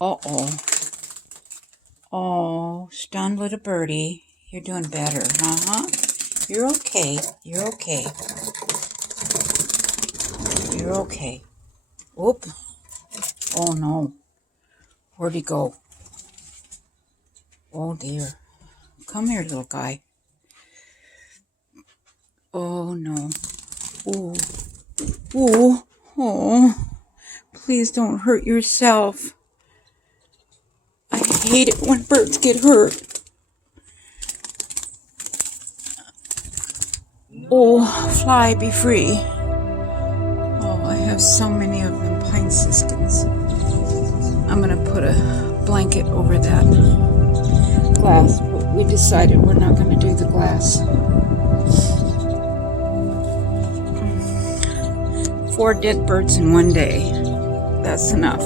Uh-oh. Oh, stunned little birdie. You're doing better, uh-huh. You're okay. You're okay. You're okay. Whoop. Oh, no. Where'd he go? Oh, dear. Come here, little guy. Oh, no. Ooh. Ooh. Oh. Please don't hurt yourself. I hate it when birds get hurt. Oh, fly, be free. Oh, I have so many of them pine siskins. I'm going to put a blanket over that glass, but we decided we're not going to do the glass. 4 dead birds in one day. That's enough.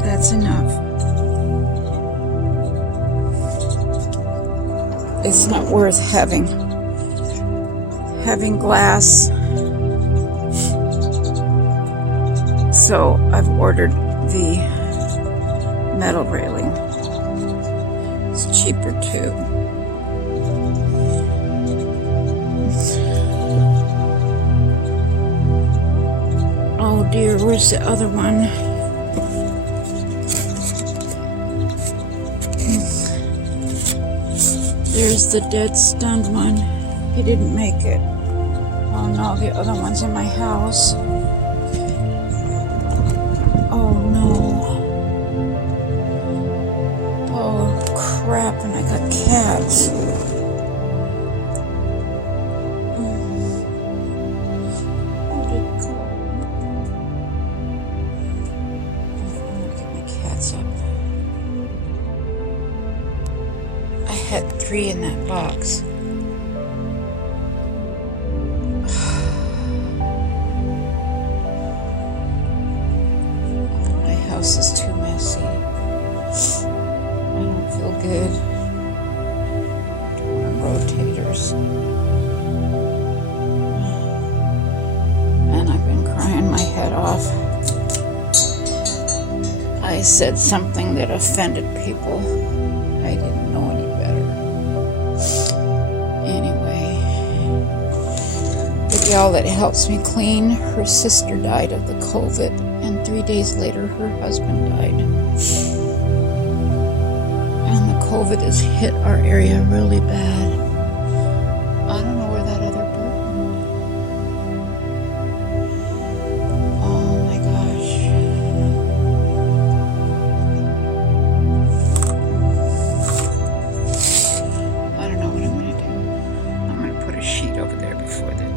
That's enough. It's not worth having glass. So I've ordered the metal railing. It's cheaper too. Oh dear, where's the other one? There's the dead stunned one. He didn't make it. Oh no, the other one's in my house. Oh no. Oh crap, and I got cats. Where did it go? I'm gonna get my cats up. I had 3 in that box. My house is too messy. I don't feel good. Rotators. And I've been crying my head off. I said something that offended people. I didn't know any better. Anyway, the gal that helps me clean, her sister died of the COVID, and 3 days later her husband died. And the COVID has hit our area really bad. I don't know where that other bird went. Oh my gosh. I don't know what I'm going to do. I'm going to put a sheet over there before that.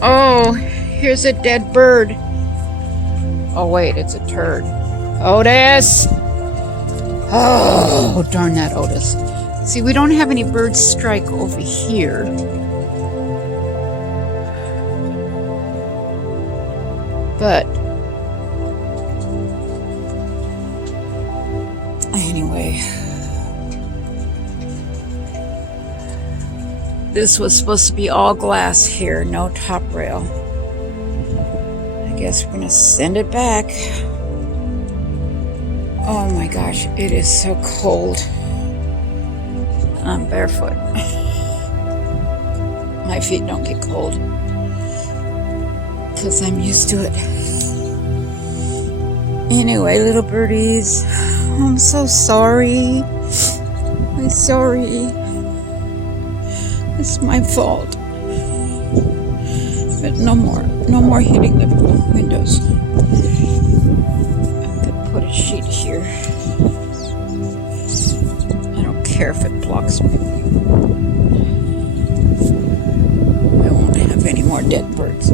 Oh, here's a dead bird. Oh wait, it's a turd. Otis! Oh, darn that Otis. See, we don't have any birds strike over here. But anyway, this was supposed to be all glass here, no top rail. I guess we're gonna send it back. Oh my gosh, it is so cold. I'm barefoot. My feet don't get cold because I'm used to it. Anyway, little birdies, I'm so sorry. I'm sorry. It's my fault. But no more hitting the windows. I'm gonna put a sheet here. I don't care if it blocks me. I won't have any more dead birds.